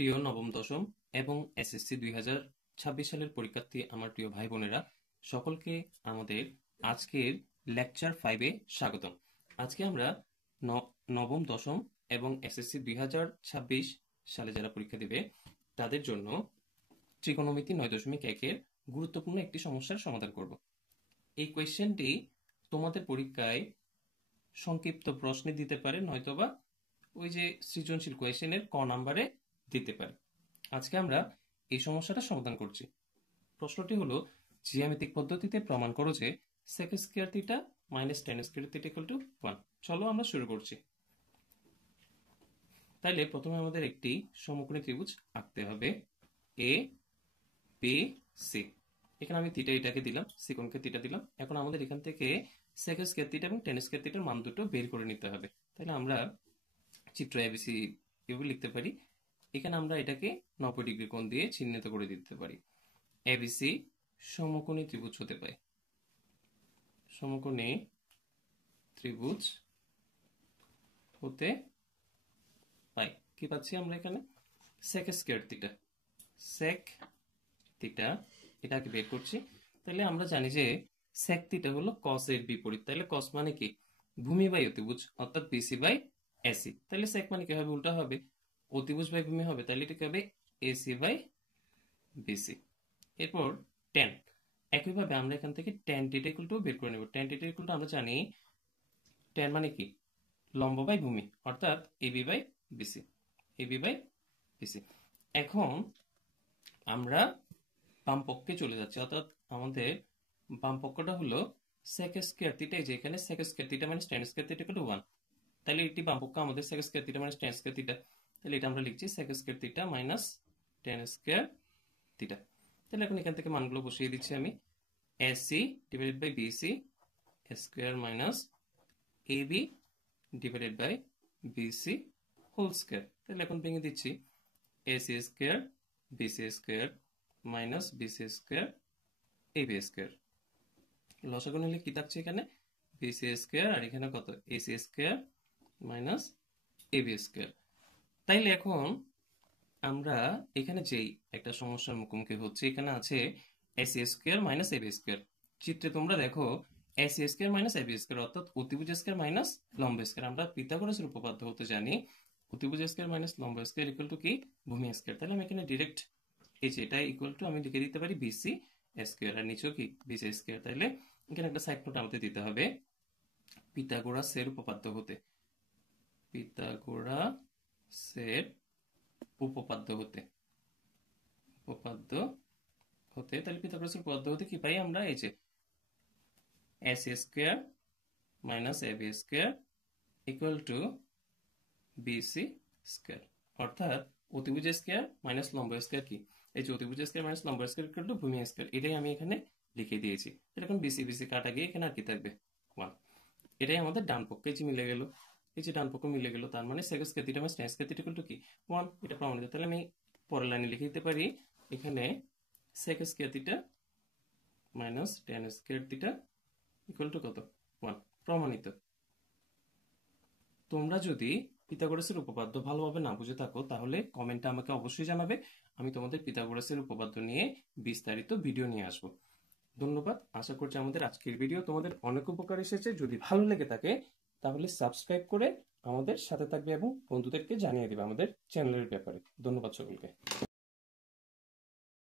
প্রিয় নবম দশম এবং এসএসসি 2026 সালের পরীক্ষার্থী আমার প্রিয় ভাই বোনেরা, সকলকে আমাদের আজকের লেকচার 5-এ স্বাগতম। আজকে আমরা নবম দশম এবং এসএসসি 2026 সালে যারা পরীক্ষা দেবে তাদের জন্য ত্রিকোণমিতি 9.1-এর গুরুত্বপূর্ণ একটি সমস্যার সমাধান করব। এই কোয়েশ্চেনটি তোমাদের পরীক্ষায় সংক্ষিপ্ত প্রশ্নে দিতে পারে, নয়তোবা ওই যে সৃজনশীল কোয়েশ্চেনের ক নাম্বারে দিতে পারে। আজকে আমরা এই সমস্যাটা সমাধান করছি। প্রশ্নটি হলো, জ্যামিতিক পদ্ধতিতে প্রমাণ করো যে sec square theta minus tan square theta equal to 1। চলো আমরা শুরু করছি। তাইলে প্রথমে আমাদের একটি সমকোণী ত্রিভুজ আঁকতে হবে, এ বি সি। এখানে আমি থিটা এটাকে দিলাম, সিকোণকে থিটা দিলাম। এখন আমাদের এখান থেকে sec স্কয়ার থিটা এবং tan স্কয়ার থিটার মান দুটো বের করে নিতে হবে। তাহলে আমরা চিত্র এবিসি এভাবে লিখতে পারি। এখানে আমরা এটাকে 90 ডিগ্রি কোণ দিয়ে চিহ্নিত করে দিতে পারি। এবিসি সমকোণী ত্রিভুজ হতে পারে, সমকোণী ত্রিভুজ হতে পাই। কি পাচ্ছি আমরা এখানে? sec square theta, sec theta এটাকে বের করছি। তাহলে আমরা জানি যে sec থিটা হলো cos এর বিপরীত। তাহলে cos মানে কি? ভূমি বাই অতিভুজ, অর্থাৎ বিসি বাই এসি। তাহলে sec মানে কি হবে? উল্টা হবে, অতিভুজ বাই ভূমি হবে। তাহলে এটা কি হবে? AC by BC. এরপর tan, একইভাবে আমরা এখান থেকে tan থিটা ইকুয়াল টু বের করে নেব। tan থিটা ইকুয়াল টু আমরা জানি tan মানে কি? লম্ব বাই ভূমি, অর্থাৎ AB by BC, AB by BC. এখন আমরা বাম পক্ষে চলে যাচ্ছি, অর্থাৎ আমাদের বাম পক্ষটা হলো sec স্কয়ার থিটা। এই যে এখানে sec square theta minus tan square theta equal to 1। তাহলে এটি বাম পক্ষ আমাদের sec square theta minus tan square theta. তাহলে এটা আমরা লিখছি sec square theta minus tan square theta. তাহলে এখন এখান থেকে মানগুলো বসিয়ে দিচ্ছি আমি। AC divided by BC square minus AB divided by BC whole square. তাহলে এখন ভেঙে দিচ্ছি, AC square BC square minus BC square AB square. লসাগু নিলে কি থাকছে এখানে? বিসি স্কয়ার, আর এখানে কত? AC square minus AB square. তাইলে এখন আমরা এখানে যেই একটা সমস্যার মুখোমুখি হচ্ছে, এখানে আছে AC square minus AB square. চিত্রে তোমরা দেখো AC square minus AB square, অর্থাৎ অতিভুজ স্কয়ার মাইনাস লম্ব স্কয়ার। আমরা পিথাগোরাসের উপপাদ্য হতে জানি অতিভুজ স্কয়ার মাইনাস লম্ব স্কয়ার ইকুয়াল টু কি? ভূমি স্কয়ার। তাহলে আমি এখানে ডিরেক্ট এই যে এটা ইকুয়াল টু আমি লিখে দিতে পারি বিসি স্কয়ার, আর নিচেও কি? BC square. তাহলে এখানে একটা সাইড নোট আমাদের দিতে হবে, পিথাগোরাসের উপপাদ্য হতে, পিথাগোরাসের উপপাদ্য হতে, উপপাদ্য হতে। তাহলে পিথাগোরাসের উপপাদ্য হতে কি পাই আমরা? এই যে AC square minus AB square equal to BC square, অর্থাৎ অতিভুজ স্কয়ার মাইনাস লম্ব স্কয়ার কি? এই যে অতিভুজ স্কয়ার মাইনাস লম্ব স্কয়ার ইকুয়াল টু ভূমি স্কয়ার। এটাই আমি এখানে লিখে দিয়েছি। এখন বিসি বিসি কাটা গিয়ে এখানে আর কি থাকবে? 1। এটাই আমাদের ডান পক্ষে যে মিলে গেল, এই যে ডান পক্ষ মিলে গেল, তার মানে sec square theta minus tan square theta equal two কি? 1। এটা প্রমাণিত। তাহলে আমি পরের লাইনে লিখে দিতে পারি, এখানে sec square theta minus tan square theta equal two কত? 1। প্রমাণিত। তোমরা যদি পিথাগোরাসের উপপাদ্য ভালোভাবে না বুঝে থাকো তাহলে কমেন্টে আমাকে অবশ্যই জানাবে। আমি তোমাদের পিথাগোরাসের উপপাদ্য নিয়ে বিস্তারিত ভিডিও নিয়ে আসবো। ধন্যবাদ। আশা করছি আমাদের আজকের ভিডিও তোমাদের অনেক উপকার এসেছে। যদি ভালো লেগে থাকে তাহলে সাবস্ক্রাইব করে আমাদের সাথে থাকবে এবং বন্ধুদেরকে জানিয়ে দিবে আমাদের চ্যানেলের ব্যাপারে। ধন্যবাদ সকলকে।